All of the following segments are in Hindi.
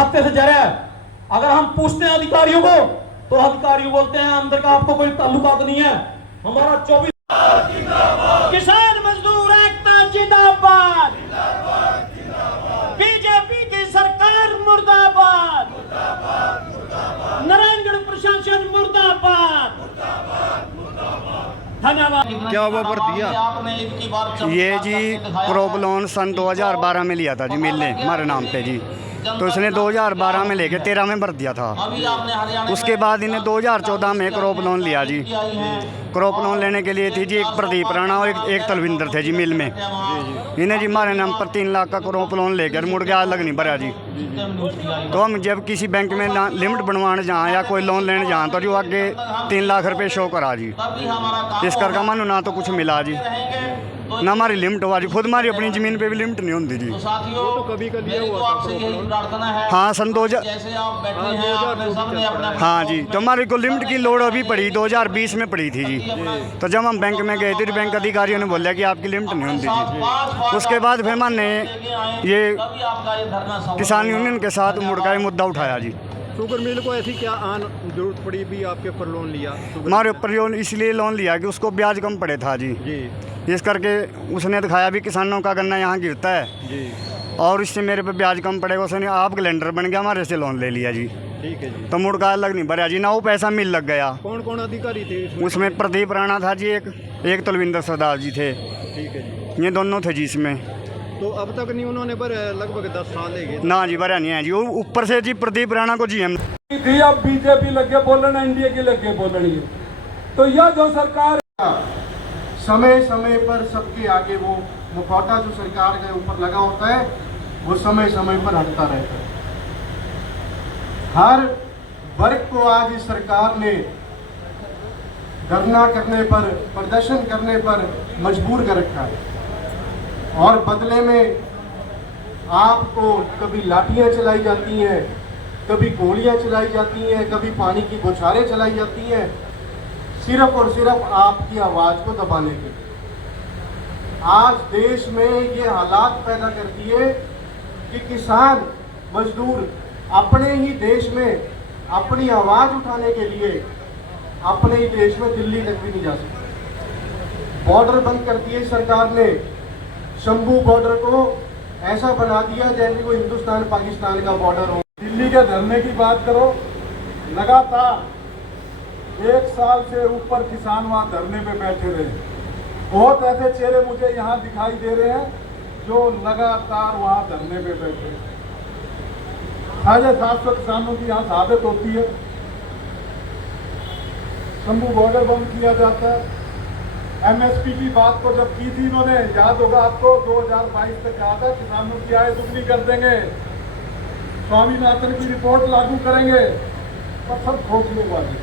हफ्ते से जा रहा है। अगर हम पूछते हैं अधिकारियों को तो अधिकारी बोलते हैं अंदर का आपको कोई ताल्लुकात नहीं है। हमारा 24 किसान मजदूर एकता जिंदाबाद, बीजेपी की सरकार मुर्दाबाद, नारायणगढ़ प्रशासन मुर्दाबाद। धन्यवाद। क्या वो पर दिया? ये जी क्रॉप लोन सन 2012 में लिया था जी मिल ने हमारे नाम पे जी, तो इसने 2012 में लेके 13 में भर दिया था। उसके बाद इन्हें 2014 में क्रॉप लोन लिया जी। क्रॉप लोन लेने के लिए थी जी एक प्रदीप राणा और एक तलविंदर थे जी मिल में। इन्हें जी हमारे नाम पर 3 लाख का क्रॉप लोन लेकर मुड़ के अलग नहीं भरा जी। तो हम जब किसी बैंक में लिमिट बनवाने जाएँ या कोई लोन लेने जाएँ तो जो आगे 3 लाख रुपये शो करा जी। इस करके मानो ना तो कुछ मिला जी, ना हमारी लिमिट हुआ जी। खुद हमारी अपनी ज़मीन पे भी लिमिट नहीं होती जी। तो कभी का लिया हुआ था। हाँ सन 2000। हाँ जी, तो हमारे को लिमिट की लोड अभी पड़ी 2020 में पड़ी थी जी। तो जब हम बैंक में गए थे तो बैंक अधिकारियों ने बोला कि आपकी लिमिट नहीं होती जी। उसके बाद फिर मैंने ये किसान यूनियन के साथ मुड़का मुद्दा उठाया जी। शुगर मिल को ऐसी क्या आन जरूरत पड़ी भी आपके ऊपर लोन लिया? हमारे ऊपर इसलिए लोन लिया कि उसको ब्याज कम पड़े था जी। इस करके उसने दिखाया भी किसानों का गन्ना यहाँ गिरता है जी, और इससे मेरे पे ब्याज कम पड़ेगा। उसने आप कैलेंडर बन गया, हमारे से लोन ले लिया जी। ठीक है जी। तो मुड़का अलग नहीं भरा जी, ना वो पैसा मिल लग गया। कौन कौन अधिकारी थे उसमें प्रदीप राणा था जी, एक तलविंदर सरदार जी थे। ठीक है जी। ये दोनों थे जी इसमें। तो अब तक नहीं उन्होंने भरे? लगभग 10 साल ले गए ना जी भरा नहीं है जी। वो ऊपर से जी प्रदीप राणा को जी हम थी, अब बीजेपी लगे बोलने, एनडीए के लगे बोलने। तो यह जो सरकार समय समय पर सबके आगे वो मुखौटा जो सरकार के ऊपर लगा होता है वो समय समय पर हटता रहता है। हर वर्ग को आज इस सरकार ने धरना करने पर, प्रदर्शन करने पर मजबूर कर रखा है, और बदले में आपको कभी लाठियां चलाई जाती हैं, कभी गोलियां चलाई जाती हैं, कभी पानी की बौछारें चलाई जाती हैं, सिर्फ और सिर्फ आपकी आवाज़ को दबाने के। आज देश में ये हालात पैदा कर दिए कि किसान मजदूर अपने ही देश में अपनी आवाज़ उठाने के लिए अपने ही देश में दिल्ली तक भी नहीं जा सकते। बॉर्डर बंद कर दिए सरकार ने। शंभू बॉर्डर को ऐसा बना दिया जैसे कोई हिंदुस्तान पाकिस्तान का बॉर्डर हो। दिल्ली के धरने की बात करो, लगातार 1 साल से ऊपर किसान वहां धरने पे बैठे रहे। बहुत ऐसे चेहरे मुझे यहाँ दिखाई दे रहे हैं जो लगातार वहां धरने पे बैठे। 750 किसानों की यहाँ शहादत होती है। शंभू बॉर्डर बंद किया जाता है। एमएसपी की बात को जब की थी इन्होंने, याद होगा आपको, 2022 तक कहा था किसानों की आय दुगनी कर देंगे, स्वामीनाथन की रिपोर्ट लागू करेंगे, पर सब खोखलेबाजी।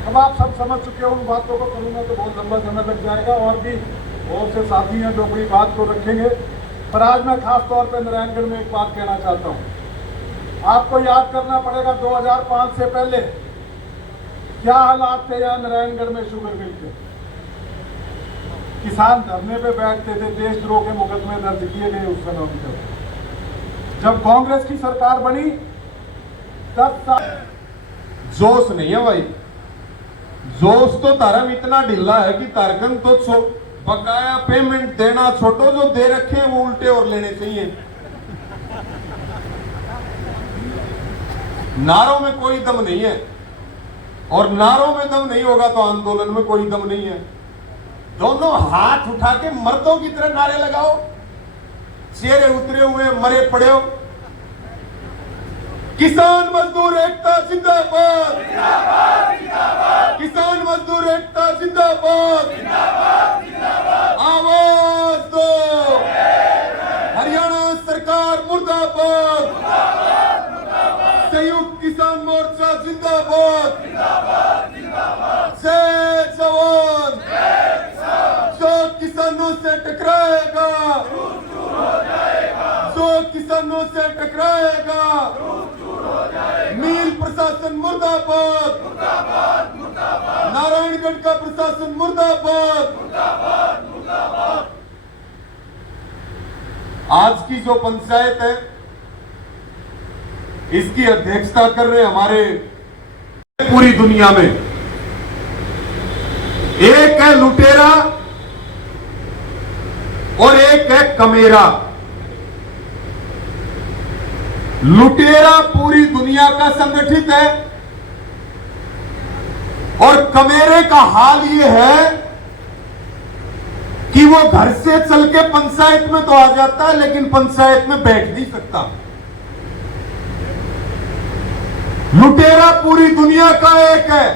अब आप सब समझ चुके हो। उन बातों को करूँगा तो बहुत लंबा समय लग जाएगा, और भी बहुत से साथी हैं जो बड़ी बात को रखेंगे। पर आज मैं खास तौर पर नारायणगढ़ में एक बात कहना चाहता हूँ। आपको याद करना पड़ेगा 2005 से पहले क्या हालात थे यहाँ नारायणगढ़ में शुगर मिल के। किसान धरने पे बैठते थे, देशद्रोह के मुकदमे दर्ज किए गए उस समय उनके। जब कांग्रेस की सरकार बनी 10 साल जोश नहीं है भाई। जोश तो धर्म इतना ढीला है कि तारकन तो बकाया पेमेंट देना छोटो, जो दे रखे हैं वो उल्टे और लेने चाहिए। नारों में कोई दम नहीं है, और नारों में दम नहीं होगा तो आंदोलन में कोई दम नहीं है। दोनों हाथ उठा के मर्दों की तरह नारे लगाओ, चेहरे उतरे हुए मरे पड़े हो। किसान मजदूर एकता जिंदाबाद, किसान मजदूर एकता जिंदाबाद, आवाज दो। हरियाणा सरकार मुर्दाबाद, संयुक्त किसान मोर्चा जिंदाबाद, जय जवान। जो किसानों से टकराएगा, जो किसानों से टकराएगा, मील प्रशासन मुर्दाबाद, नारायणगढ़ का प्रशासन मुर्दाबाद। आज की जो पंचायत है इसकी अध्यक्षता कर रहे हमारे पूरी दुनिया में। एक है लुटेरा और एक है कमेरा। लुटेरा पूरी दुनिया का संगठित है और कमेरे का हाल यह है कि वो घर से चल के पंचायत में तो आ जाता है लेकिन पंचायत में बैठ नहीं सकता। लुटेरा पूरी दुनिया का एक है,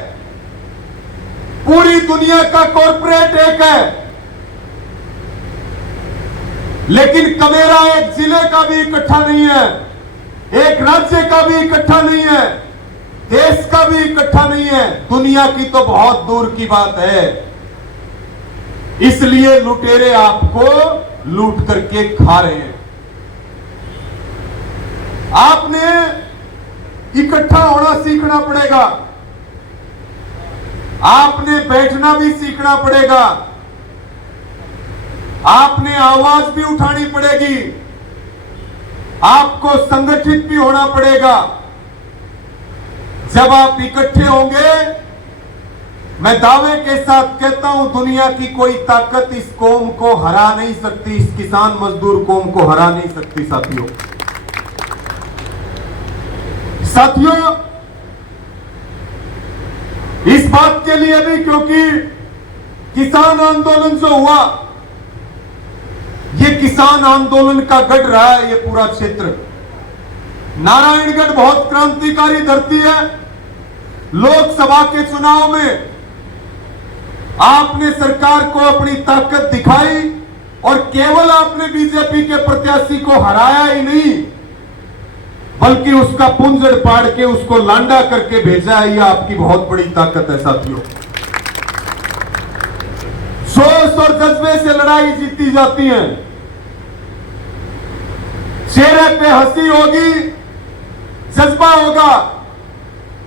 पूरी दुनिया का कॉर्पोरेट एक है, लेकिन कमेरा एक जिले का भी इकट्ठा नहीं है, एक राज्य का भी इकट्ठा नहीं है, देश का भी इकट्ठा नहीं है, दुनिया की तो बहुत दूर की बात है। इसलिए लुटेरे आपको लूट करके खा रहे हैं। आपने इकट्ठा होना सीखना पड़ेगा, आपने बैठना भी सीखना पड़ेगा, आपने आवाज भी उठानी पड़ेगी, आपको संगठित भी होना पड़ेगा। जब आप इकट्ठे होंगे, मैं दावे के साथ कहता हूं, दुनिया की कोई ताकत इस कौम को हरा नहीं सकती, इस किसान मजदूर कौम को हरा नहीं सकती। साथियों, इस बात के लिए भी, क्योंकि किसान आंदोलन जो हुआ, ये किसान आंदोलन का गढ़ रहा है ये पूरा क्षेत्र। नारायणगढ़ बहुत क्रांतिकारी धरती है। लोकसभा के चुनाव में आपने सरकार को अपनी ताकत दिखाई और केवल आपने बीजेपी के प्रत्याशी को हराया ही नहीं, बल्कि उसका पुंजड़ पाड़ के उसको लांडा करके भेजा है। यह आपकी बहुत बड़ी ताकत है साथियों। जोश और जज्बे से लड़ाई जीती जाती है। चेहरे पे हंसी होगी, जज्बा होगा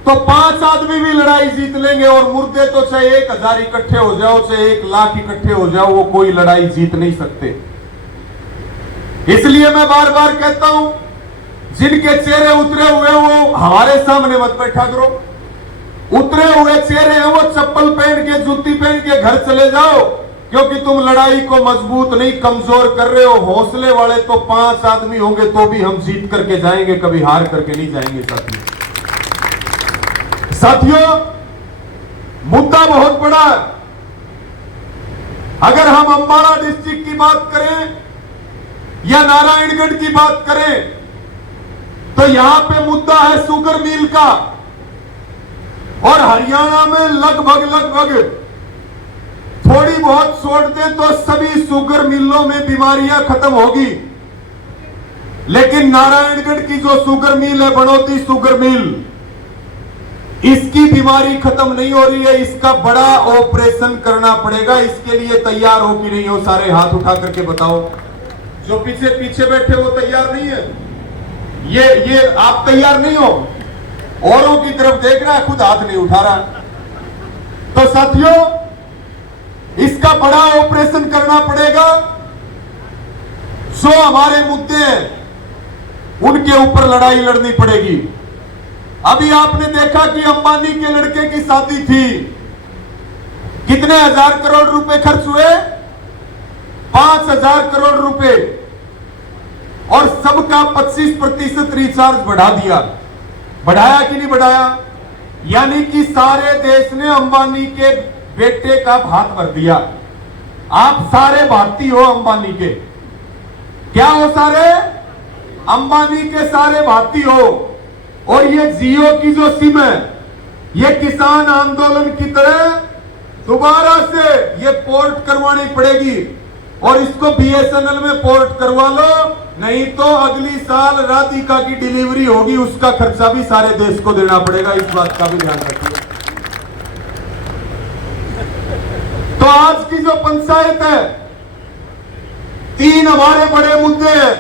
तो 5 आदमी भी लड़ाई जीत लेंगे, और मुर्दे तो चाहे 1000 इकट्ठे हो जाओ, चाहे 1 लाख इकट्ठे हो जाओ, वो कोई लड़ाई जीत नहीं सकते। इसलिए मैं बार बार कहता हूं, जिनके चेहरे उतरे हुए वो हमारे सामने मत बैठा करो। उतरे हुए चेहरे हैं वो चप्पल पहन के, जूती पहन के घर चले जाओ, क्योंकि तुम लड़ाई को मजबूत नहीं, कमजोर कर रहे हो। हौसले वाले तो 5 आदमी होंगे तो भी हम जीत करके जाएंगे, कभी हार करके नहीं जाएंगे। साथियों, मुद्दा बहुत बड़ा है। अगर हम अंबाला डिस्ट्रिक्ट की बात करें या नारायणगढ़ की बात करें, तो यहां पे मुद्दा है शुगर मिल का, और हरियाणा में लगभग थोड़ी बहुत छोड़ दें तो सभी शुगर मिलों में बीमारियां खत्म होगी। लेकिन नारायणगढ़ की जो शुगर मिल है, बनोती शुगर मिल, इसकी बीमारी खत्म नहीं हो रही है। इसका बड़ा ऑपरेशन करना पड़ेगा। इसके लिए तैयार हो कि नहीं हो? सारे हाथ उठा करके बताओ। जो पीछे बैठे वो तैयार नहीं है। ये आप तैयार नहीं हो? औरों की तरफ देख रहा है, खुद हाथ नहीं उठा रहा। तो साथियों, इसका बड़ा ऑपरेशन करना पड़ेगा। जो हमारे मुद्दे हैं उनके ऊपर लड़ाई लड़नी पड़ेगी। अभी आपने देखा कि अंबानी के लड़के की शादी थी, कितने 1000 करोड़ रुपए खर्च हुए? 5000 करोड़ रुपए, और सबका 25% रिचार्ज बढ़ा दिया। बढ़ाया कि नहीं बढ़ाया? यानी कि सारे देश ने अंबानी के बेटे का भात भर दिया। आप सारे भारतीय हो अंबानी के। क्या हो? सारे अंबानी के सारे भारतीय हो। और ये जियो की जो सिम है, ये किसान आंदोलन की तरह दोबारा से ये पोर्ट करवानी पड़ेगी, और इसको BSNL में पोर्ट करवा लो, नहीं तो अगली साल राधिका की डिलीवरी होगी, उसका खर्चा भी सारे देश को देना पड़ेगा। इस बात का भी ध्यान रखिए। तो आज की जो पंचायत है, 3 हमारे बड़े मुद्दे हैं।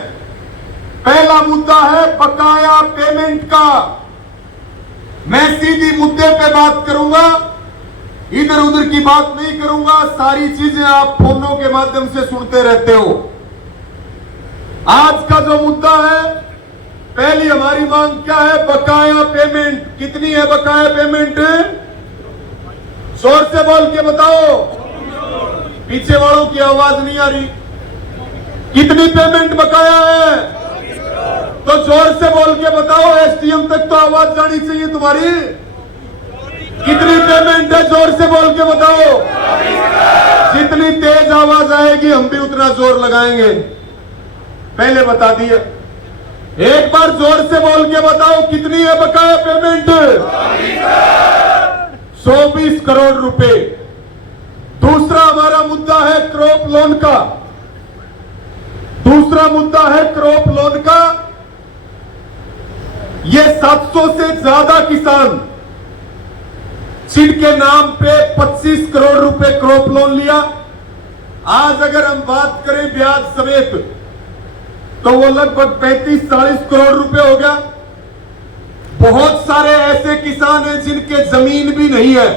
पहला मुद्दा है बकाया पेमेंट का। मैं सीधी मुद्दे पे बात करूंगा, इधर उधर की बात नहीं करूंगा। सारी चीजें आप फोनों के माध्यम से सुनते रहते हो। आज का जो मुद्दा है, पहली हमारी मांग क्या है? बकाया पेमेंट। कितनी है बकाया पेमेंट? जोर से बोल के बताओ, पीछे वालों की आवाज नहीं आ रही। कितनी पेमेंट बकाया है? तो जोर से बोल के बताओ, एसडीएम तक तो आवाज जानी चाहिए तुम्हारी। कितनी पेमेंट है? जोर से बोल के बताओ। जितनी तेज आवाज आएगी हम भी उतना जोर लगाएंगे। पहले बता दिया, एक बार जोर से बोल के बताओ कितनी है बकाया पेमेंट? 24 करोड़ रुपए। दूसरा हमारा मुद्दा है क्रॉप लोन का। दूसरा मुद्दा है क्रॉप लोन का। ये 700 से ज्यादा किसान जिनके नाम पे 25 करोड़ रुपए क्रॉप लोन लिया, आज अगर हम बात करें ब्याज समेत तो वो लगभग 35-40 करोड़ रुपए हो गया। बहुत सारे ऐसे किसान हैं जिनके जमीन भी नहीं है,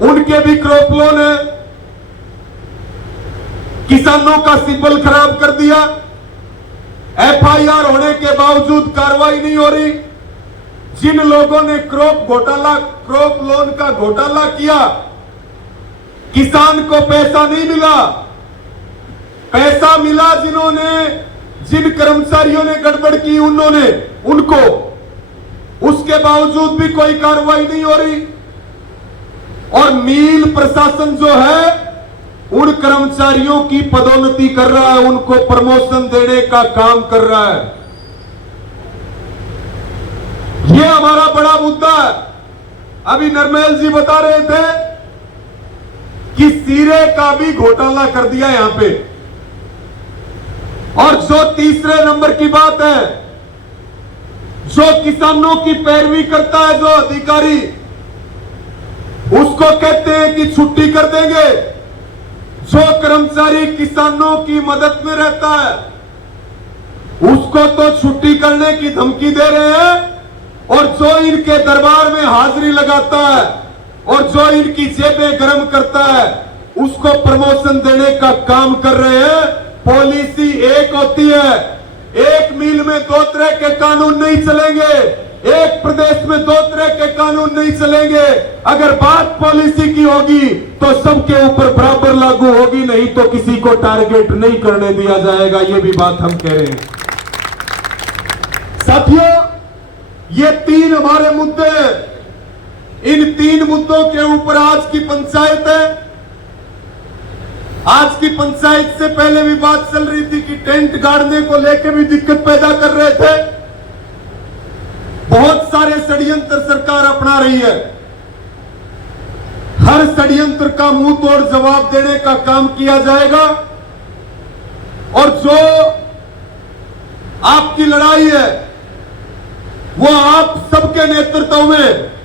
उनके भी क्रॉप लोन है। किसानों का सिंबल खराब कर दिया, एफआईआर होने के बावजूद कार्रवाई नहीं हो रही। जिन लोगों ने क्रॉप लोन का घोटाला किया, किसान को पैसा नहीं मिला। पैसा मिला जिन कर्मचारियों ने गड़बड़ की उनको, उसके बावजूद भी कोई कार्रवाई नहीं हो रही। और मिल प्रशासन जो है उन कर्मचारियों की पदोन्नति कर रहा है, उनको प्रमोशन देने का काम कर रहा है। यह हमारा बड़ा मुद्दा है। अभी नरमैल जी बता रहे थे कि सीरे का भी घोटाला कर दिया यहां पे। और जो तीसरे नंबर की बात है, जो किसानों की पैरवी करता है जो अधिकारी, उसको कहते हैं कि छुट्टी कर देंगे। जो कर्मचारी किसानों की मदद में रहता है उसको तो छुट्टी करने की धमकी दे रहे हैं, और जो इनके दरबार में हाजिरी लगाता है और जो इनकी जेबें गर्म करता है उसको प्रमोशन देने का काम कर रहे हैं। पॉलिसी एक होती है, एक मिल में दो तरह के कानून नहीं चलेंगे, एक प्रदेश में दो तरह के कानून नहीं चलेंगे। अगर बात पॉलिसी की होगी तो सबके ऊपर बराबर लागू होगी, नहीं तो किसी को टारगेट नहीं करने दिया जाएगा। ये भी बात हम कह रहे हैं। साथियों, ये तीन हमारे मुद्दे हैं। इन तीन मुद्दों के ऊपर आज की पंचायत है। आज की पंचायत से पहले भी बात चल रही थी कि टेंट गाड़ने को लेकर भी दिक्कत पैदा कर रहे थे। बहुत सारे षड्यंत्र सरकार अपना रही है। हर षड्यंत्र का मुंह तोड़ जवाब देने का काम किया जाएगा। और जो आपकी लड़ाई है वो आप सबके नेतृत्व में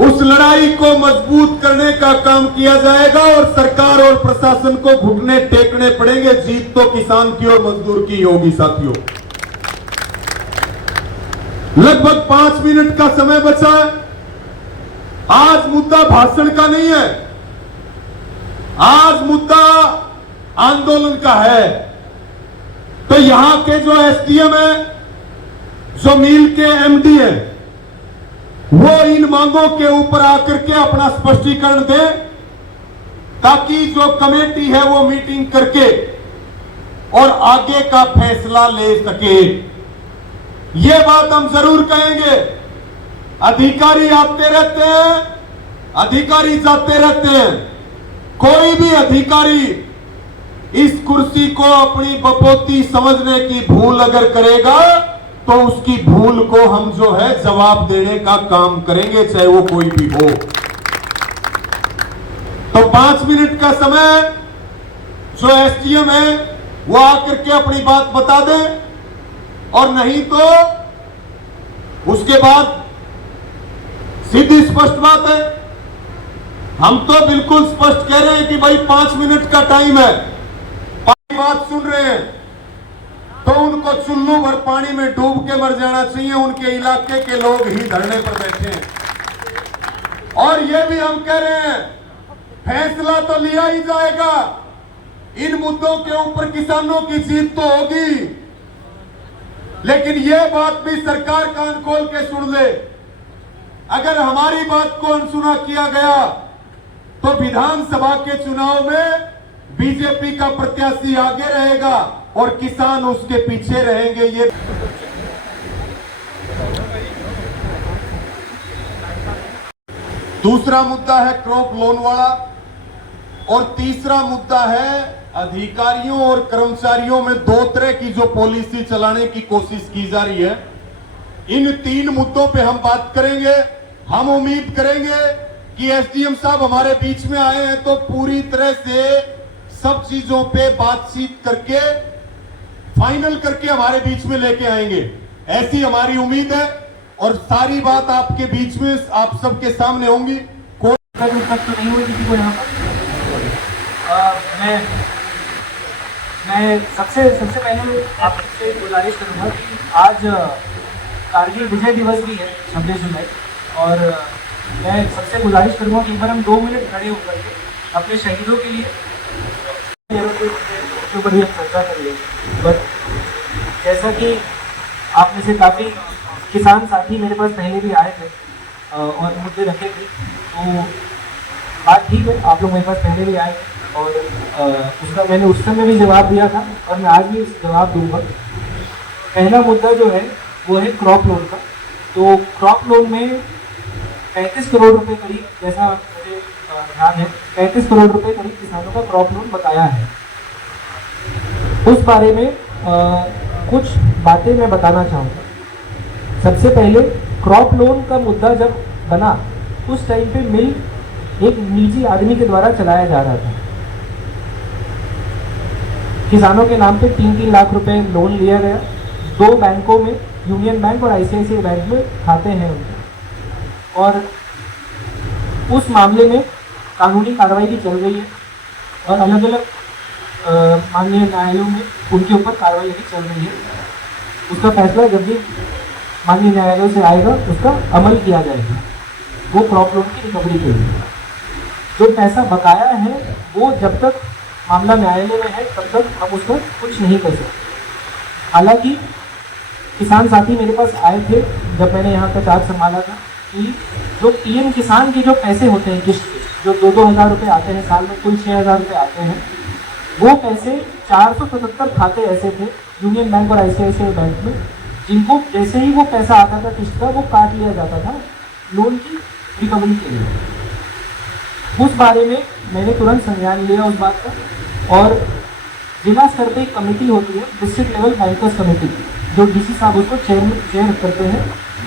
उस लड़ाई को मजबूत करने का काम किया जाएगा। और सरकार और प्रशासन को घुटने टेकने पड़ेंगे। जीत तो किसान की और मजदूर की होगी। साथियों, लगभग 5 मिनट का समय बचा है। आज मुद्दा भाषण का नहीं है, आज मुद्दा आंदोलन का है। तो यहां के जो एसडीएम है, जो मिल के एमडी है, वो इन मांगों के ऊपर आकर के अपना स्पष्टीकरण दे, ताकि जो कमेटी है वो मीटिंग करके और आगे का फैसला ले सके। ये बात हम जरूर कहेंगे। अधिकारी आते रहते हैं, अधिकारी जाते रहते हैं। कोई भी अधिकारी इस कुर्सी को अपनी बपोती समझने की भूल अगर करेगा तो उसकी भूल को हम जो है जवाब देने का काम करेंगे, चाहे वो कोई भी हो। तो 5 मिनट का समय जो एसडीएम है वो आकर के अपनी बात बता दे, और नहीं तो उसके बाद सीधी स्पष्ट बात है। हम तो बिल्कुल स्पष्ट कह रहे हैं कि भाई 5 मिनट का टाइम है। बात सुन रहे हैं तो उनको चुल्लू भर पानी में डूब के मर जाना चाहिए। उनके इलाके के लोग ही धरने पर बैठे हैं। और ये भी हम कह रहे हैं, फैसला तो लिया ही जाएगा। इन मुद्दों के ऊपर किसानों की जीत तो होगी। लेकिन यह बात भी सरकार कान खोल के सुन ले, अगर हमारी बात को अनसुना किया गया तो विधानसभा के चुनाव में बीजेपी का प्रत्याशी आगे रहेगा और किसान उसके पीछे रहेंगे। ये दूसरा मुद्दा है क्रॉप लोन वाला, और तीसरा मुद्दा है अधिकारियों और कर्मचारियों में दो तरह की जो पॉलिसी चलाने की कोशिश की जा रही है। इन तीन मुद्दों पे हम बात करेंगे। हम उम्मीद करेंगे कि एसडीएम साहब हमारे बीच में आए हैं तो पूरी तरह से सब चीजों पे बातचीत करके फाइनल करके हमारे बीच में लेके आएंगे, ऐसी हमारी उम्मीद है। और सारी बात आपके बीच में आप सबके सामने होंगी। कोई तक तो नहीं हुई किसी को यहाँ पर। मैं सबसे पहले आपसे गुजारिश करूँगा कि आज कारगिल विजय दिवस भी है 26 जुलाई, और मैं सबसे गुजारिश करूँगा कि एक बार हम 2 मिनट खड़े होकर के अपने शहीदों के लिए के ऊपर हम चर्चा करेंगे। बट जैसा कि आप में से काफ़ी किसान साथी मेरे पास पहले भी आए थे और मुद्दे रखे थे, तो बात ठीक है, आप लोग मेरे पास पहले भी आए थे और उसका मैंने उस समय भी जवाब दिया था और मैं आज भी जवाब दूंगा। पहला मुद्दा जो है वो है क्रॉप लोन का। तो क्रॉप लोन में 35 करोड़ रुपए करीब, जैसा मुझे ध्यान है, 35 करोड़ रुपए करीब किसानों का क्रॉप लोन बकाया है। उस बारे में कुछ बातें मैं बताना चाहूँगा। सबसे पहले क्रॉप लोन का मुद्दा जब बना उस टाइम पे मिल एक निजी आदमी के द्वारा चलाया जा रहा था। किसानों के नाम पे 3-3 लाख रुपए लोन लिया गया। 2 बैंकों में, यूनियन बैंक और आईसीआईसीआई बैंक में खाते हैं उनके, और उस मामले में कानूनी कार्रवाई भी चल रही है और अलग अलग माननीय न्यायालयों में उनके ऊपर कार्रवाई भी चल रही है। उसका फैसला जब भी माननीय न्यायालयों से आएगा उसका अमल किया जाएगा। वो क्रॉप लोन की रिकवरी के लिए जो पैसा बकाया है वो जब तक मामला न्यायालय में है तब तक हम उसका कुछ नहीं कर सकते। हालांकि किसान साथी मेरे पास आए थे जब मैंने यहाँ का चार्ज संभाला था कि जो पीएम किसान के जो पैसे होते हैं किस्त के, जो 2-2 हज़ार रुपये आते हैं साल में, कुल 6,000 रुपये आते हैं, वो पैसे 477 खाते ऐसे थे यूनियन बैंक और आईसीआईसीआई बैंक में, जिनको जैसे ही वो पैसा आता था किस्त का वो काट लिया जाता था लोन की रिकवरी के लिए। उस बारे में मैंने तुरंत संज्ञान लिया उस बात का, और जिला स्तर पर एक कमेटी होती है, डिस्ट्रिक्ट लेवल बैंकर्स कमेटी, जो डीसी साहब उसको चेयर करते हैं।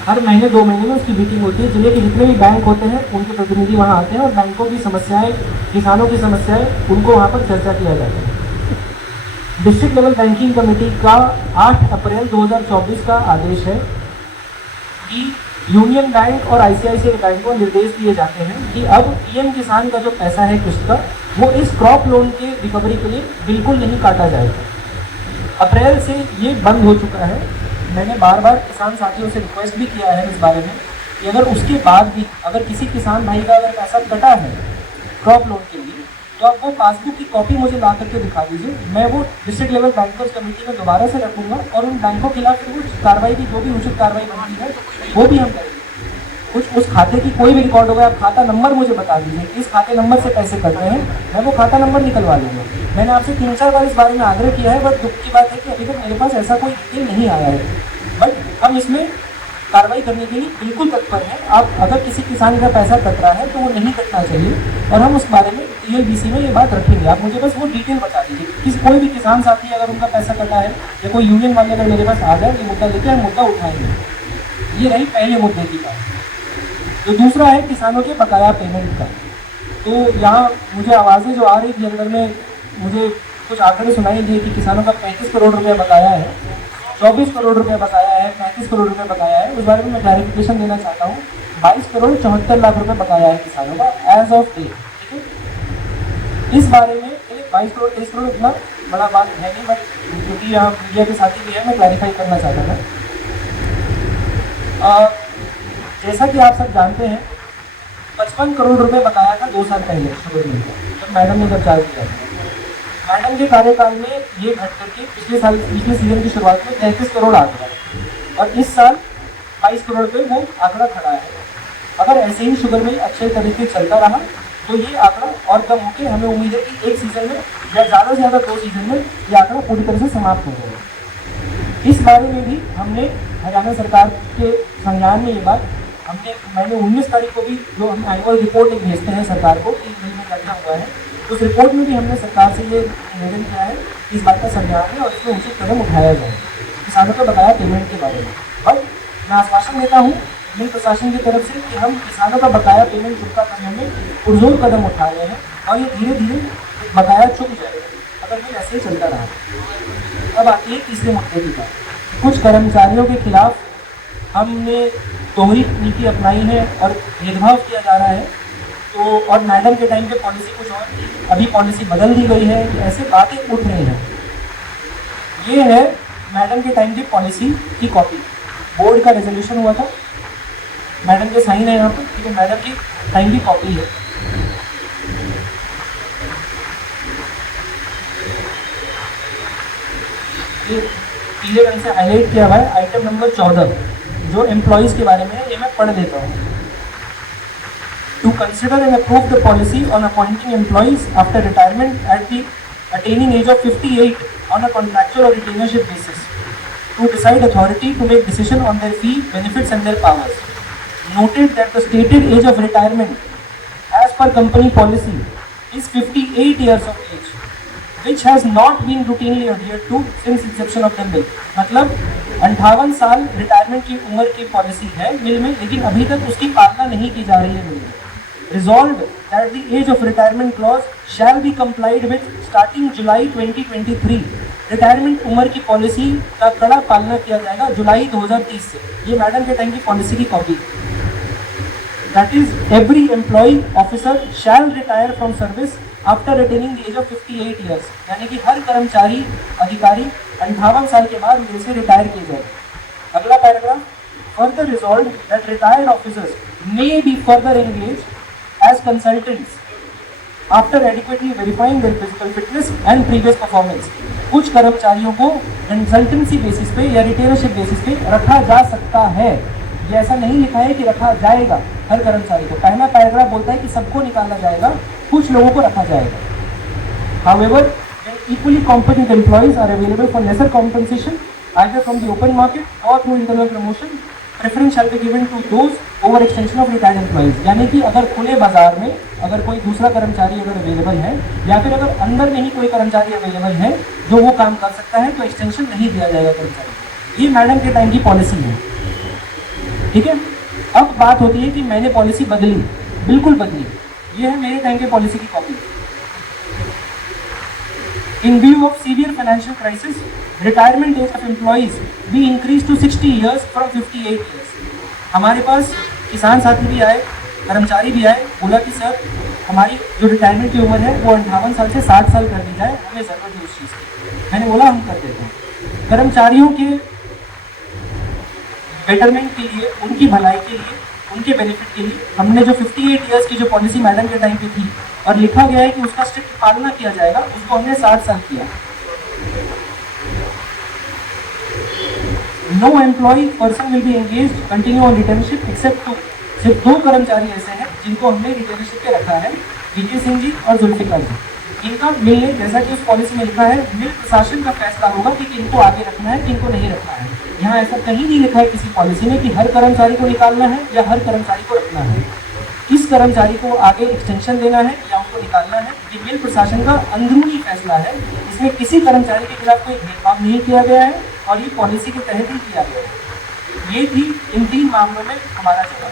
हर महीने 2 महीने में उसकी मीटिंग होती है। जिले के जितने भी बैंक होते हैं उनके प्रतिनिधि वहाँ आते हैं और बैंकों की समस्याएं, किसानों की समस्याएं, उनको वहाँ पर चर्चा किया जाता है। डिस्ट्रिक्ट लेवल बैंकिंग कमेटी का 8 अप्रैल 2024 का आदेश है कि यूनियन बैंक और आईसीआईसीआई बैंक को निर्देश दिए जाते हैं कि अब पीएम किसान का जो पैसा है किस्त का, वो इस क्रॉप लोन के रिकवरी के लिए बिल्कुल नहीं काटा जाएगा। अप्रैल से ये बंद हो चुका है। मैंने बार बार किसान साथियों से रिक्वेस्ट भी किया है इस बारे में कि अगर उसके बाद भी अगर किसी किसान भाई का अगर पैसा कटा है क्रॉप लोन के लिए, तो आप वो पासबुक की कॉपी मुझे ला करके दिखा दीजिए। मैं वो डिस्ट्रिक्ट लेवल बैंकर्स कमेटी में दोबारा से रखूँगा और उन बैंकों के खिलाफ कुछ कार्रवाई भी, जो भी उचित कार्रवाई बनती है वो भी हम करेंगे। कुछ उस खाते की कोई भी रिकॉर्ड होगा, आप खाता नंबर मुझे बता दीजिए, इस खाते नंबर से पैसे कट रहे हैं, मैं वो खाता नंबर निकलवा लूँगा। मैंने आपसे 3-4 बार इस बारे में आग्रह किया है, बट दुख की बात है कि अभी तक मेरे पास ऐसा कोई डिटेल नहीं आया है। बट हम इसमें कार्रवाई करने के लिए बिल्कुल तत्पर हैं। आप अगर किसी किसान का पैसा कट रहा है तो वो नहीं कटना चाहिए, और हम उस बारे में टीएलबीसी में ये बात रखेंगे। आप मुझे बस वो डिटेल बता दीजिए कि कोई भी किसान साथी अगर उनका पैसा कटा है या कोई यूनियन वाले अगर मेरे पास आ जाए, ये मुद्दा लेके हम मुद्दा उठाएंगे। ये रही पहले मुद्दे की बात। जो दूसरा है किसानों के बकाया पेमेंट का, तो यहाँ मुझे आवाज़ें जो आ रही थी अंदर में, मुझे कुछ आंकड़े सुनाई दिए कि किसानों का 35 करोड़ रुपये बकाया है, 24 करोड़ रुपये बकाया है, 35 करोड़ रुपये बकाया है। उस बारे में मैं क्लैरिफिकेशन देना चाहता हूँ। 22 करोड़ 74 लाख रुपये बकाया है किसानों का एज ऑफ डे। ठीक है, इस बारे में 22 करोड़ 23 करोड़ इतना बड़ा बात है नहीं, बट क्योंकि यहाँ मीडिया के साथी भी है, मैं क्लैरिफाई करना चाहता था। जैसा कि आप सब जानते हैं 55 करोड़ रुपये बकाया था 2 साल पहले शुगर मिल का, जब मैडम ने जब चार्ज किया था। मैडम के कार्यकाल में ये घट करके पिछले सीजन की शुरुआत में 33 करोड़ आ गया। और इस साल 22 करोड़ पे वो आंकड़ा खड़ा है। अगर ऐसे ही शुगर मिल अच्छे तरीके से चलता रहा तो ये आंकड़ा और कम होकर हमें उम्मीद है कि एक सीजन में या ज़्यादा से ज़्यादा 2 सीजन में ये आंकड़ा पूरी तरह से समाप्त हो जाएगा। इस बारे में भी हमने हरियाणा सरकार के संज्ञान में ये बात मैंने 19 तारीख को भी जो हम एनुअल रिपोर्ट एक भेजते हैं सरकार को कि मिल में क्या क्या हुआ है, उस रिपोर्ट में भी हमने सरकार से ये निवेदन किया है कि इस बात का संज्ञान है और इसमें उचित कदम उठाया जाए किसानों को बकाया पेमेंट के बारे में। बट मैं आश्वासन देता हूँ मिल प्रशासन की तरफ से कि हम किसानों का बकाया पेमेंट चुकता करने में पुरजोर कदम उठा रहे हैं और ये धीरे धीरे बकाया चुक जाएगा अगर मिल ऐसे ही चलता रहा। अब आती है तीसरे मुद्दे की बात। कुछ कर्मचारियों के खिलाफ हमने दोहरी नीति अपनाई है और भेदभाव किया जा रहा है, तो और मैडम के टाइम पे पॉलिसी कुछ और, अभी पॉलिसी बदल दी गई है, ऐसे बातें उठ रही हैं। ये है मैडम के टाइम की पॉलिसी की कॉपी, बोर्ड का रेजोल्यूशन हुआ था, मैडम के साइन है यहाँ पर, ठीक है, मैडम की टाइम की कॉपी है। ये पीले रंग से हाईलाइट किया हुआ है आइटम नंबर 14 जो एम्प्लॉइज के बारे में है, ये मैं पढ़ देता हूँ। To consider and approve the policy on appointing employees after retirement at the attaining age of 58 on a contractual or retainership basis, to decide authority to make decision on their fee, benefits and their powers. Noted that the stated age of retirement as per company policy is 58 years of age, which has not been routinely adhered to since inception of the bill। मतलब 58 साल रिटायरमेंट की उम्र की पॉलिसी है मिल में, लेकिन अभी तक उसकी पालना नहीं की जा रही है मिल में। Resolved that the age of retirement clause shall be complied with starting July 2023। Retirement उम्र की पॉलिसी का कड़ा पालना किया जाएगा जुलाई 2030 से। ये मैडम के टाइम की पॉलिसी की copy. That is, every employee officer shall retire from service after attaining the age of 58 years। यानी कि हर कर्मचारी अधिकारी 58 साल के बाद मिल से रिटायर किए जाए। अगला paragraph, further resolved that retired officers may be further engaged as consultants after adequately verifying their physical fitness and previous performance। कुछ कर्मचारियों को कंसल्टेंसी बेसिस पे या रिटेनरशिप बेसिस पे रखा जा सकता है। ये ऐसा नहीं लिखा है कि रखा जाएगा हर कर्मचारी को। पहला पैराग्राफ बोलता है कि सबको निकाला जाएगा, कुछ लोगों को रखा जाएगा। However, equally competent employees are available for lesser compensation either from the open market or through internal promotion। Preference shall be given to those over extension of retired employees। यानी कि अगर खुले बाजार में अगर कोई दूसरा कर्मचारी अगर अवेलेबल है या फिर अगर अंदर में ही कोई कर्मचारी अवेलेबल है जो वो काम कर सकता है तो एक्सटेंशन नहीं दिया जाएगा कर्मचारी को। ये मैडम के टाइम की पॉलिसी है, ठीक है। अब बात होती है कि मैंने पॉलिसी बदली, बिल्कुल बदली। ये है मेरे टाइम के पॉलिसी की copy. In view of severe financial crisis, retirement age of employees be increased to 60 years from 58 years। हमारे पास किसान साथी भी आए, कर्मचारी भी आए, बोला कि सर हमारी जो रिटायरमेंट की उम्र है वो 58 साल से 60 साल कर दी जाए, हमें ज़रूरत है उस चीज़ की। मैंने बोला हम कर देते हैं। कर्मचारियों के बेटरमेंट के लिए, उनकी भलाई के लिए, उनके बेनिफिट के लिए हमने जो 58 इयर्स की जो पॉलिसी मैडम के टाइम पे थी और लिखा गया है कि उसका स्ट्रिक्ट पालना किया जाएगा, उसको हमने 60 साल किया। No employ person will be engaged continue on retainership except two. सिर्फ 2 कर्मचारी ऐसे हैं जिनको हमने रिटेनशिप पे रखा है, वीके सिंह जी और जुल्फिकार जी। इनका मिलने, जैसा कि उस पॉलिसी में लिखा है, मिल प्रशासन का फैसला होगा कि किनको आगे रखना है, किनको नहीं रखना है। यहाँ ऐसा कहीं नहीं लिखा है किसी पॉलिसी में कि हर कर्मचारी को निकालना है या हर कर्मचारी को रखना है। किस कर्मचारी को आगे एक्सटेंशन देना है या उनको निकालना है, ये मिल प्रशासन का अंदरूनी फैसला है। इसमें किसी कर्मचारी के खिलाफ कोई भेदभाव नहीं किया गया है और ये पॉलिसी के तहत ही किया गया है। ये थी इन 3 मामलों में हमारा जवाब।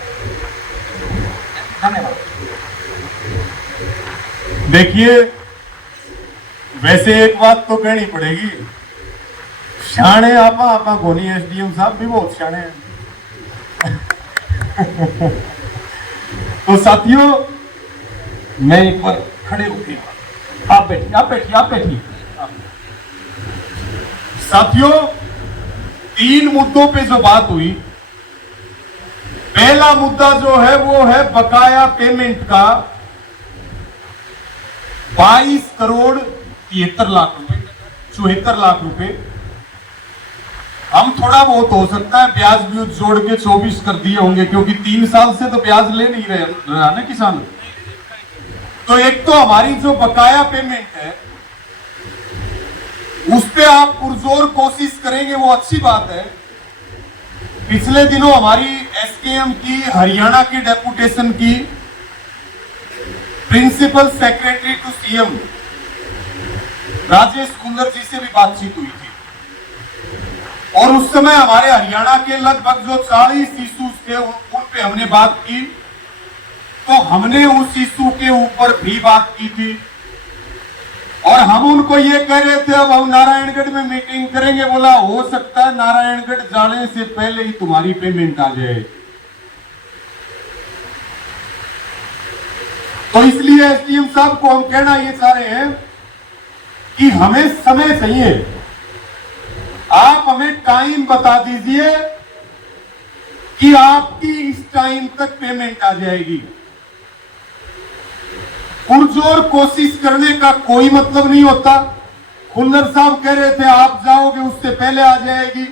धन्यवाद। देखिए, वैसे एक बात तो कहनी पड़ेगी, शाणे आपा गोनी एसडीएम साहब भी बहुत शाणे हैं। तो साथियों, मैं एक बार खड़े होके, आप बैठिए। साथियों, 3 मुद्दों पे जो बात हुई, पहला मुद्दा जो है वो है बकाया पेमेंट का 22 करोड़ 73 लाख रुपए, 74 लाख रुपए हम थोड़ा बहुत हो सकता है ब्याज भी जोड़ के 24 कर दिए होंगे, क्योंकि 3 साल से तो ब्याज ले नहीं रहा ना किसान। तो एक तो हमारी जो बकाया पेमेंट है उस पे आप पुरजोर कोशिश करेंगे, वो अच्छी बात है। पिछले दिनों हमारी एसकेएम की हरियाणा की डेपुटेशन की principal secretary to CM Rajesh Kundar ji से भी बातचीत हुई थी, और उस समय हमारे हरियाणा के लगभग जो 40 इशूज थे उन पे हमने बात की। तो हमने उस इशू के ऊपर भी बात की थी, और हम उनको ये कह रहे थे अब हम नारायणगढ़ में मीटिंग करेंगे। बोला हो सकता है नारायणगढ़ जाने से पहले ही तुम्हारी पेमेंट आ जाए। तो इसलिए एसडीएम साहब को हम कहना ये चाह रहे हैं कि हमें समय चाहिए, आप हमें टाइम बता दीजिए कि आपकी इस टाइम तक पेमेंट आ जाएगी। पुरजोर कोशिश करने का कोई मतलब नहीं होता। खुल्लर साहब कह रहे थे आप जाओगे उससे पहले आ जाएगी,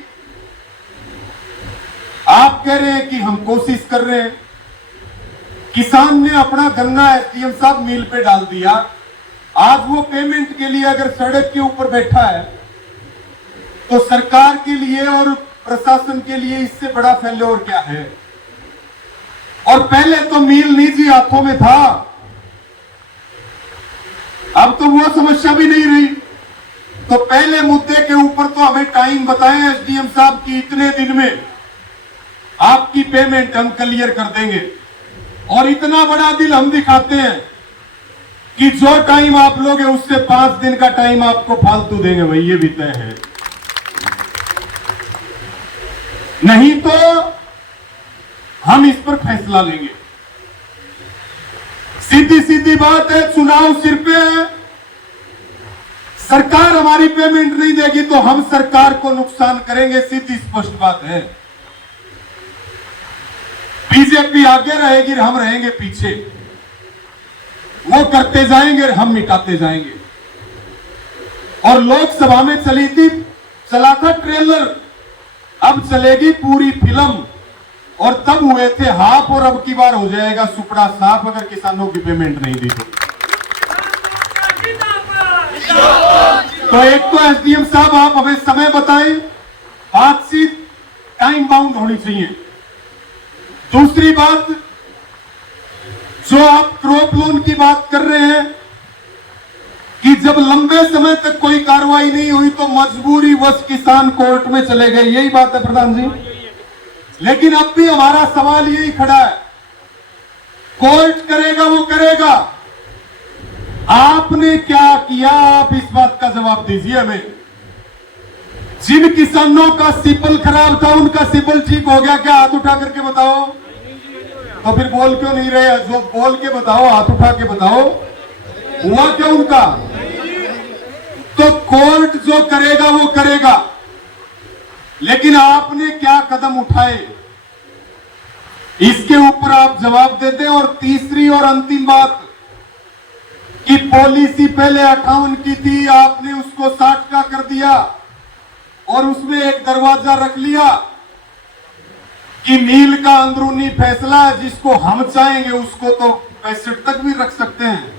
आप कह रहे हैं कि हम कोशिश कर रहे हैं। किसान ने अपना गन्ना एसडीएम साहब मिल पे डाल दिया, आज वो पेमेंट के लिए अगर सड़क के ऊपर बैठा है तो सरकार के लिए और प्रशासन के लिए इससे बड़ा फेल्योर क्या है। और पहले तो मिल निजी हाथों में था, अब तो वो समस्या भी नहीं रही। तो पहले मुद्दे के ऊपर तो हमें टाइम बताएं एसडीएम साहब की इतने दिन में आपकी पेमेंट हम क्लियर कर देंगे। और इतना बड़ा दिल हम दिखाते हैं कि जो टाइम आप लोगे उससे 5 दिन का टाइम आपको फालतू देंगे भाई, ये भी तय है। नहीं तो हम इस पर फैसला लेंगे। सीधी सीधी बात है, चुनाव सिर पे है। सरकार हमारी पेमेंट नहीं देगी तो हम सरकार को नुकसान करेंगे, सीधी स्पष्ट बात है। बीजेपी आगे रहेगी, हम रहेंगे पीछे। वो करते जाएंगे, हम मिटाते जाएंगे। और लोकसभा में चला था ट्रेलर, अब चलेगी पूरी फिल्म। और तब हुए थे हाफ, और अब की बार हो जाएगा सुपड़ा साफ अगर किसानों की पेमेंट नहीं दी तो एक तो एसडीएम साहब आप हमें समय बताएं, बातचीत टाइम बाउंड होनी चाहिए। दूसरी बात, जो आप क्रॉप लोन की बात कर रहे हैं कि जब लंबे समय तक कोई कार्रवाई नहीं हुई तो मजबूरी वश किसान कोर्ट में चले गए, यही बात है प्रधान जी। लेकिन अब भी हमारा सवाल यही खड़ा है, कोर्ट करेगा वो करेगा, आपने क्या किया, आप इस बात का जवाब दीजिए हमें। जिन किसानों का सिपल खराब था उनका सिपल ठीक हो गया क्या? हाथ उठा करके बताओ। तो फिर बोल क्यों नहीं रहे? जो बोल के बताओ, हाथ उठा के बताओ, हुआ क्या उनका? तो कोर्ट जो करेगा वो करेगा, लेकिन आपने क्या कदम उठाए इसके ऊपर आप जवाब देते हैं। और तीसरी और अंतिम बात कि पॉलिसी पहले 58 की थी, आपने उसको 60 का कर दिया और उसमें एक दरवाजा रख लिया कि मील का अंदरूनी फैसला है, जिसको हम चाहेंगे उसको तो 65 तक भी रख सकते हैं,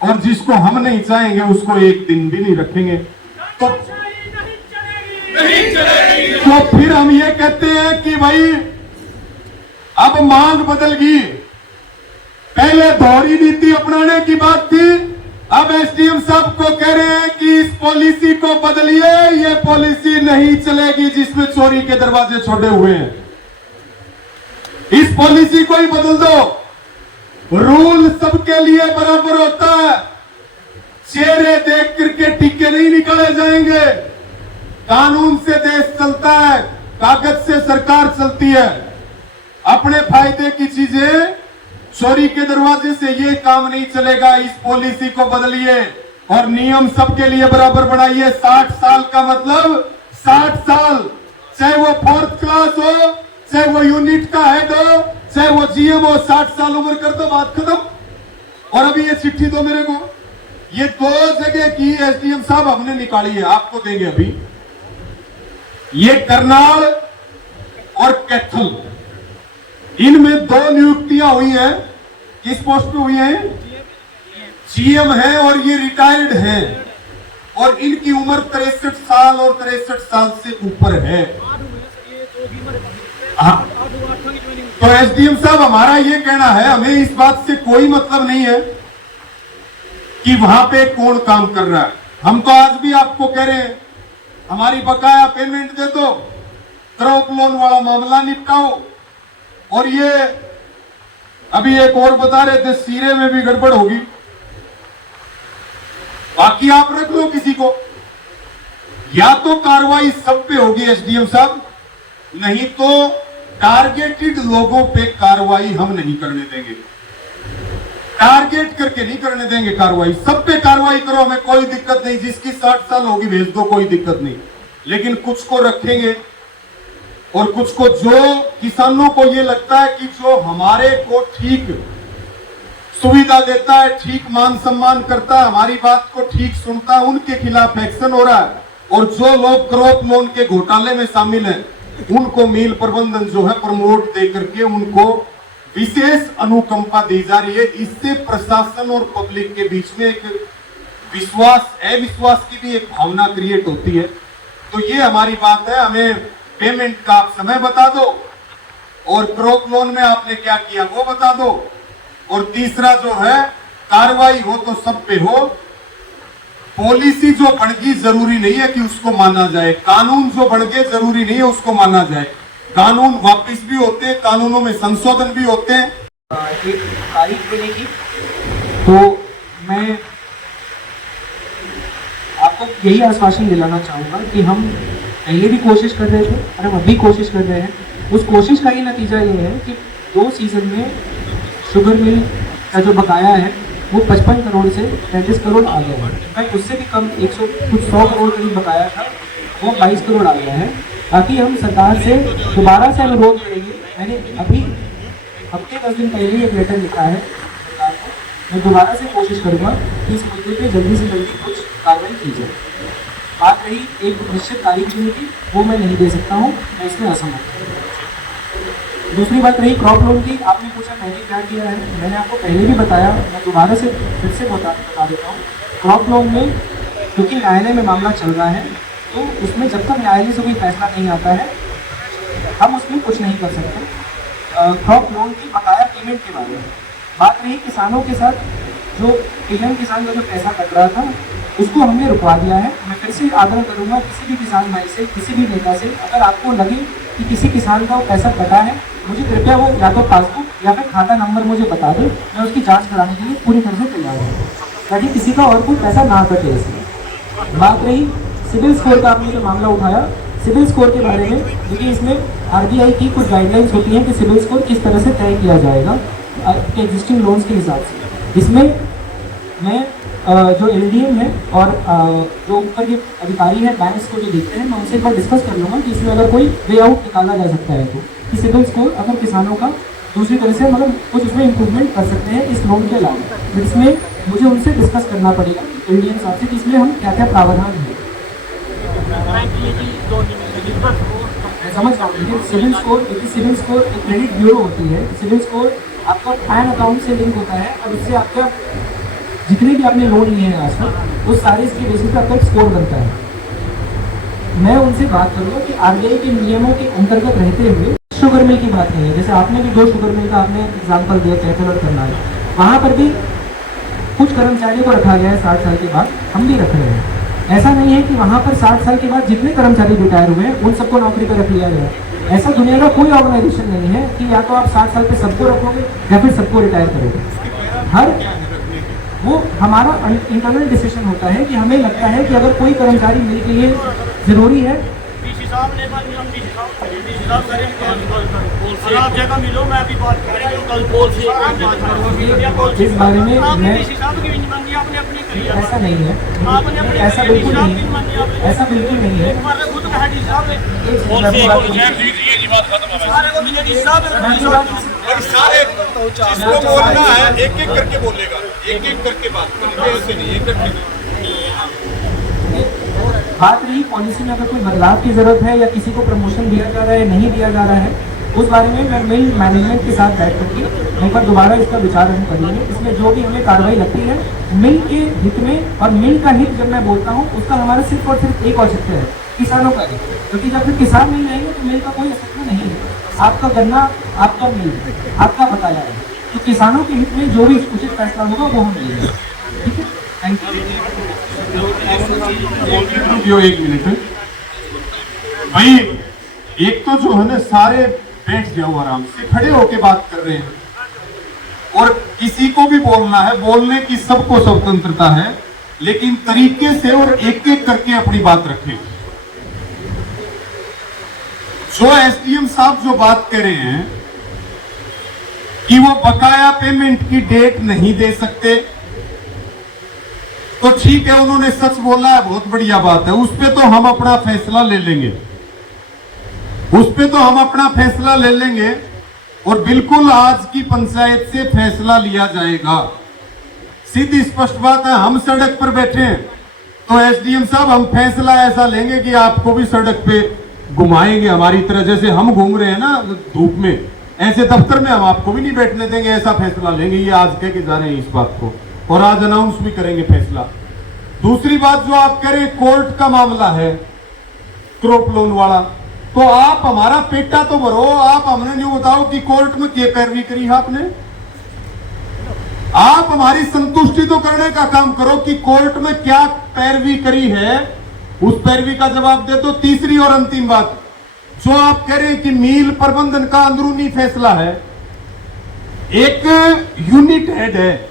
और जिसको हम नहीं चाहेंगे उसको एक दिन भी नहीं रखेंगे। तो फिर हम ये कहते हैं कि भाई अब मांग बदल गई। पहले दोहरी नीति अपनाने की बात थी, अब एसडीएम साहब को कह रहे हैं कि इस पॉलिसी को बदलिए, ये पॉलिसी नहीं चलेगी जिसमें चोरी के दरवाजे छोड़े हुए हैं। इस पॉलिसी को ही बदल दो। रूल सबके लिए बराबर होता है, चेहरे देख करके टीके नहीं निकाले जाएंगे। कानून से देश चलता है, कागज से सरकार चलती है। अपने फायदे की चीजें चोरी के दरवाजे से ये काम नहीं चलेगा। इस पॉलिसी को बदलिए और नियम सबके लिए बराबर बनाइए। 60 साल का मतलब 60 साल, चाहे वो 4th क्लास हो, चाहे वो यूनिट का हेड हो, चाहे वो जीएम हो, 60 साल उम्र कर दो, बात खत्म। और अभी ये चिट्ठी दो मेरे को, ये 2 जगह की एसडीएम साहब हमने निकाली है, आपको देंगे अभी। ये करनाल और कैथल, इनमें 2 नियुक्तियां हुई हैं। किस पोस्ट पे हुई हैं? जीएम है और ये रिटायर्ड हैं और इनकी उम्र 63 साल और 63 साल से ऊपर है। तो एसडीएम साहब, हमारा ये कहना है, हमें इस बात से कोई मतलब नहीं है कि वहां पे कौन काम कर रहा है। हम तो आज भी आपको कह रहे हैं, हमारी बकाया पेमेंट दे दो, क्रॉप लोन वाला मामला निपटाओ। और ये अभी एक और बता रहे थे, सीरे में भी गड़बड़ होगी, बाकी आप रख लो किसी को। या तो कार्रवाई सब पे होगी एसडीएम साहब, नहीं तो टारगेटेड लोगों पे कार्रवाई हम नहीं करने देंगे। टारगेट करके नहीं करने देंगे कार्रवाई, सब पे कार्रवाई करो, हमें कोई दिक्कत नहीं। जिसकी 60 साल होगी भेज दो, कोई दिक्कत नहीं। लेकिन कुछ को रखेंगे और कुछ को, जो किसानों को ये लगता है कि जो हमारे को ठीक सुविधा देता है, ठीक मान सम्मान करता है, हमारी बात को ठीक सुनता है, उनके खिलाफ एक्शन हो रहा है। और जो लोग क्रॉप लोन के घोटाले में शामिल हैं, उनको मिल प्रबंधन जो है प्रमोट दे करके उनको विशेष अनुकंपा दी जा रही है। इससे प्रशासन और पब्लिक के बीच में एक विश्वास, अविश्वास की भी एक भावना क्रिएट होती है। तो ये हमारी बात है, हमें पेमेंट का आप समय बता दो और क्रॉप लोन में आपने क्या किया वो बता दो। और तीसरा जो है, कार्रवाई हो तो सब पे हो। पॉलिसी जो बन गई जरूरी नहीं है कि उसको माना जाए, कानून जो बन गए जरूरी नहीं है उसको माना जाए। कानून वापस भी होते हैं, कानूनों में संशोधन भी होते हैं। एक तारीख देने की, तो मैं आपको यही आश्वासन दिलाना चाहूँगा कि हम पहले भी कोशिश कर रहे थे और हम अभी कोशिश कर रहे हैं। उस कोशिश का ही नतीजा ये है कि 2 सीजन में शुगर मिल का जो बकाया है वो 55 करोड़ से 33 करोड़ आ गया है। इनफैक्ट उससे भी कम 100 करोड़ करीब बकाया था, वो 22 करोड़ आ गया है। बाकी हम सरकार से दोबारा से अनुरोध करेंगे। मैंने अभी हफ्ते 10 दिन पहले एक लेटर लिखा है सरकार को, मैं दोबारा से कोशिश करूँगा कि इस मुद्दे पे जल्दी से जल्दी कुछ कार्रवाई की जाए। बात रही एक निश्चित तारीख देने की, वो मैं नहीं दे सकता हूँ, मैं इसमें असमर्थ हूँ। दूसरी बात रही क्रॉप लोन की, आपने पूछा मैंने क्या किया है। मैंने आपको पहले भी बताया, मैं दोबारा से फिर से बता देता हूँ। क्रॉप लोन में क्योंकि न्यायालय में मामला चल रहा है, तो उसमें जब तक न्यायालय से कोई फैसला नहीं आता है, हम उसमें कुछ नहीं कर सकते। क्रॉप लोन की बकाया पेमेंट के बारे में बात रही, किसानों के साथ जो पीएम किसान का जो पैसा कट रहा था उसको हमने रुकवा दिया है। मैं फिर से आग्रह करूँगा किसी भी किसान भाई से, किसी भी नेता से, अगर आपको लगे कि किसी किसान का वो पैसा कटा है, मुझे कृपया वो या तो पासबुक या फिर खाता नंबर मुझे बता दें, मैं उसकी जांच कराने के लिए पूरी तरह से तैयार हूँ, ताकि किसी का और कोई पैसा ना कटे। इसमें बात रही सिबिल स्कोर का, आपने जो मामला उठाया सिबिल स्कोर के बारे में, देखिए इसमें आरबीआई की कुछ गाइडलाइंस होती हैं कि सिबिल स्कोर किस तरह से तय किया जाएगा एग्जिस्टिंग लोन्स के हिसाब से। इसमें मैं जो एलडीएम है और जो ऊपर के अधिकारी हैं बैंक्स को जो देखते हैं, मैं उनसे एक बार डिस्कस कर लूँगा कि इसमें अगर कोई वे आउट निकाला जा सकता है तो, कि सिबिल स्कोर अगर किसानों का दूसरी तरह से मतलब कुछ उसमें इम्प्रूवमेंट कर सकते हैं इस लोन के अलावा। तो इसमें मुझे उनसे डिस्कस करना पड़ेगा एलडीएम साहब से कि इसमें हम क्या क्या प्रावधान हैं। मैं समझ रहा हूँ, लेकिन सिबिल स्कोर एक क्रेडिट ब्यूरो होती है। सिबिल स्कोर आपका पैन अकाउंट से लिंक होता है और उससे आपका जितने भी आपने लोन लिए हैं आज तक, उस सारे इसके बेसिस पर आपका एक स्कोर बनता है। मैं उनसे बात करूँगा कि आरबीआई के नियमों के अंतर्गत रहते हुए शुगर मिल की बात नहीं है। जैसे आपने भी 2 शुगर मिल का आपने एग्जाम्पल दिया, कैथल और करनाल, वहाँ पर भी कुछ कर्मचारियों को रखा गया है 60 साल के बाद, हम भी रख रहे हैं। ऐसा नहीं है कि वहाँ पर 60 साल के बाद जितने कर्मचारी रिटायर हुए हैं उन सबको नौकरी पर रख लिया गया। ऐसा दुनिया का कोई ऑर्गेनाइजेशन नहीं है कि या तो आप 60 साल पे सबको रखोगे या फिर सबको रिटायर करोगे। वो हमारा इंटरनल डिसीजन होता है कि हमें लगता है कि अगर कोई कर्मचारी मिल के लिए जरूरी है। इस बारे में मैं ऐसा नहीं है, ऐसा बिल्कुल नहीं है, ऐसा बिल्कुल नहीं है। जिसको बोलना है एक एक करके बोलेगा, एक एक करके बात, ऐसे नहीं एक करके। बात रही पॉलिसी में अगर कोई बदलाव की ज़रूरत है या किसी को प्रमोशन दिया जा रहा है नहीं दिया जा रहा है, उस बारे में मैं मिल मैनेजमेंट के साथ बैठ करके एक बार दोबारा इसका विचार हम करेंगे। इसमें जो भी हमें कार्रवाई लगती है मिल के हित में, और मिल का हित जब मैं बोलता हूँ उसका हमारा सिर्फ और सिर्फ एक औचित्य है, किसानों का हित। क्योंकि जब फिर किसान नहीं रहेंगे तो मिल का कोई अस्तित्व नहीं है। आपका गन्ना, आपका मिल, आपका बकाया है, तो किसानों के हित में जो भी उचित फैसला होगा वो हम लेंगे। ठीक है, थैंक यू। एक मिनट भाई, एक तो जो है ना सारे बैठ जाओ, आराम से खड़े होके बात कर रहे हैं, और किसी को भी बोलना है, बोलने की सबको स्वतंत्रता है, लेकिन तरीके से और एक एक करके अपनी बात रखें। जो एसडीएम साहब जो बात कर रहे हैं कि वो बकाया पेमेंट की डेट नहीं दे सकते, तो ठीक है, उन्होंने सच बोला है, बहुत बढ़िया बात है, उस पे तो हम अपना फैसला ले लेंगे, उस पे तो हम अपना फैसला ले लेंगे, और बिल्कुल आज की पंचायत से फैसला लिया जाएगा। सीधी स्पष्ट बात है, हम सड़क पर बैठे हैं तो एसडीएम साहब हम फैसला ऐसा लेंगे कि आपको भी सड़क पे घुमाएंगे हमारी तरह, जैसे हम घूम रहे हैं ना धूप में, ऐसे दफ्तर में हम आपको भी नहीं बैठने देंगे, ऐसा फैसला लेंगे। ये आज कह के जा रहे हैं इस बात को, और आज अनाउंस भी करेंगे फैसला। दूसरी बात जो आप कह रहे हैं कोर्ट का मामला है क्रॉप लोन वाला, तो आप हमारा पेटा तो भरो, आप हमें नहीं बताओ कि कोर्ट में क्या पैरवी करी है आपने। आप हमारी संतुष्टि तो करने का काम करो कि कोर्ट में क्या पैरवी करी है, उस पैरवी का जवाब दे दो। तीसरी और अंतिम बात, जो आप कह रहे हैं कि मील प्रबंधन का अंदरूनी फैसला है, एक यूनिट हेड है,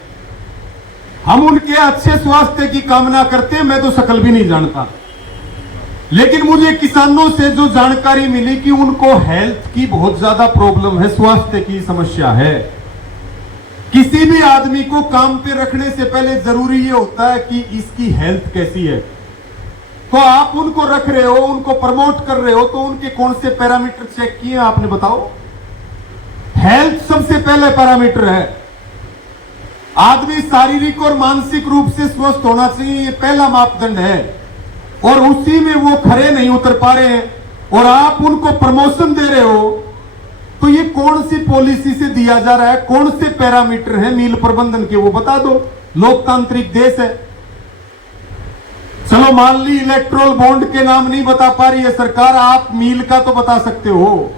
हम उनके अच्छे स्वास्थ्य की कामना करते हैं, मैं तो शकल भी नहीं जानता, लेकिन मुझे किसानों से जो जानकारी मिली कि उनको हेल्थ की बहुत ज्यादा प्रॉब्लम है, स्वास्थ्य की समस्या है। किसी भी आदमी को काम पे रखने से पहले जरूरी ये होता है कि इसकी हेल्थ कैसी है। तो आप उनको रख रहे हो, उनको प्रमोट कर रहे हो, तो उनके कौन से पैरामीटर चेक किए आपने बताओ। हेल्थ सबसे पहले पैरामीटर है। आदमी शारीरिक और मानसिक रूप से स्वस्थ होना चाहिए, ये पहला मापदंड है, और उसी में वो खरे नहीं उतर पा रहे हैं, और आप उनको प्रमोशन दे रहे हो। तो ये कौन सी पॉलिसी से दिया जा रहा है, कौन से पैरामीटर है मील प्रबंधन के, वो बता दो। लोकतांत्रिक देश है। चलो मान ली इलेक्ट्रोल बॉन्ड के नाम नहीं बता पा रही है सरकार, आप मील का तो बता सकते हो।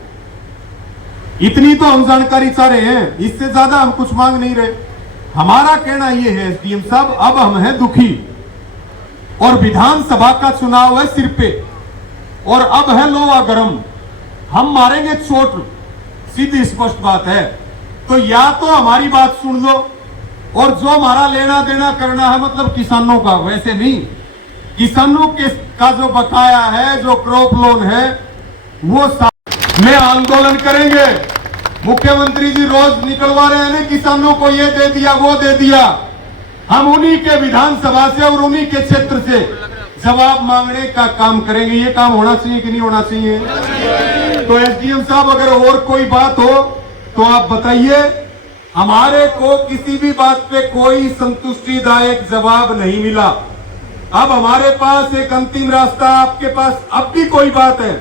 इतनी तो हम जानकारी चाह रहे हैं, इससे ज्यादा हम कुछ मांग नहीं रहे। हमारा कहना यह है एसडीएम साहब, अब हम हैं दुखी, और विधानसभा का चुनाव है सिर पे, और अब है लोहा गरम, हम मारेंगे चोट, सीधी स्पष्ट बात है। तो या तो हमारी बात सुन लो, और जो हमारा लेना देना करना है, मतलब किसानों का, वैसे नहीं, किसानों के का जो बकाया है, जो क्रॉप लोन है, वो में आंदोलन करेंगे। मुख्यमंत्री जी रोज निकलवा रहे हैं ना, किसानों को ये दे दिया वो दे दिया। हम उन्हीं के विधानसभा से और उन्हीं के क्षेत्र से जवाब मांगने का काम करेंगे। ये काम होना चाहिए कि नहीं होना चाहिए? तो एसडीएम साहब, अगर और कोई बात हो तो आप बताइए। हमारे को किसी भी बात पे कोई संतुष्टिदायक जवाब नहीं मिला। अब हमारे पास एक अंतिम रास्ता, आपके पास अब भी कोई बात है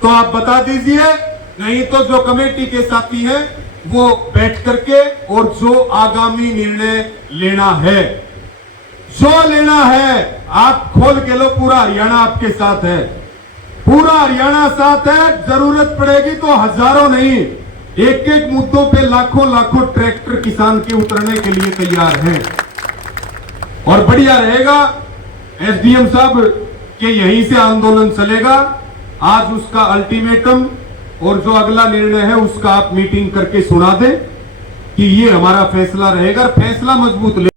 तो आप बता दीजिए, नहीं तो जो कमेटी के साथी हैं वो बैठ करके, और जो आगामी निर्णय लेना है, जो लेना है, आप खोल के लो, पूरा हरियाणा आपके साथ है, पूरा हरियाणा साथ है। जरूरत पड़ेगी तो हजारों नहीं, एक एक मुद्दों पे लाखों लाखों ट्रैक्टर किसान के उतरने के लिए तैयार हैं। और बढ़िया रहेगा एसडीएम साहब के यहीं से आंदोलन चलेगा। आज उसका अल्टीमेटम और जो अगला निर्णय है उसका आप मीटिंग करके सुना दें कि ये हमारा फैसला रहेगा। फैसला मजबूत ले।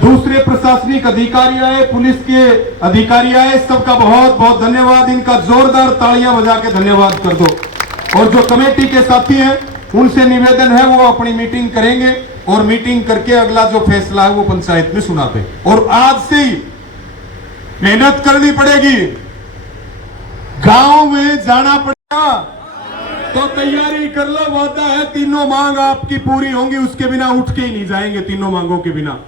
दूसरे प्रशासनिक अधिकारी आए, पुलिस के अधिकारी आए, सबका बहुत बहुत धन्यवाद। इनका जोरदार तालियां बजा के धन्यवाद कर दो। और जो कमेटी के साथी हैं उनसे निवेदन है वो अपनी मीटिंग करेंगे, और मीटिंग करके अगला जो फैसला है वो पंचायत में सुनाते। और आज से ही मेहनत करनी पड़ेगी, गांव में जाना पड़ेगा, तो तैयारी कर लो। वादा है तीनों मांग आपकी पूरी होंगी, उसके बिना उठ के ही नहीं जाएंगे, तीनों मांगों के बिना।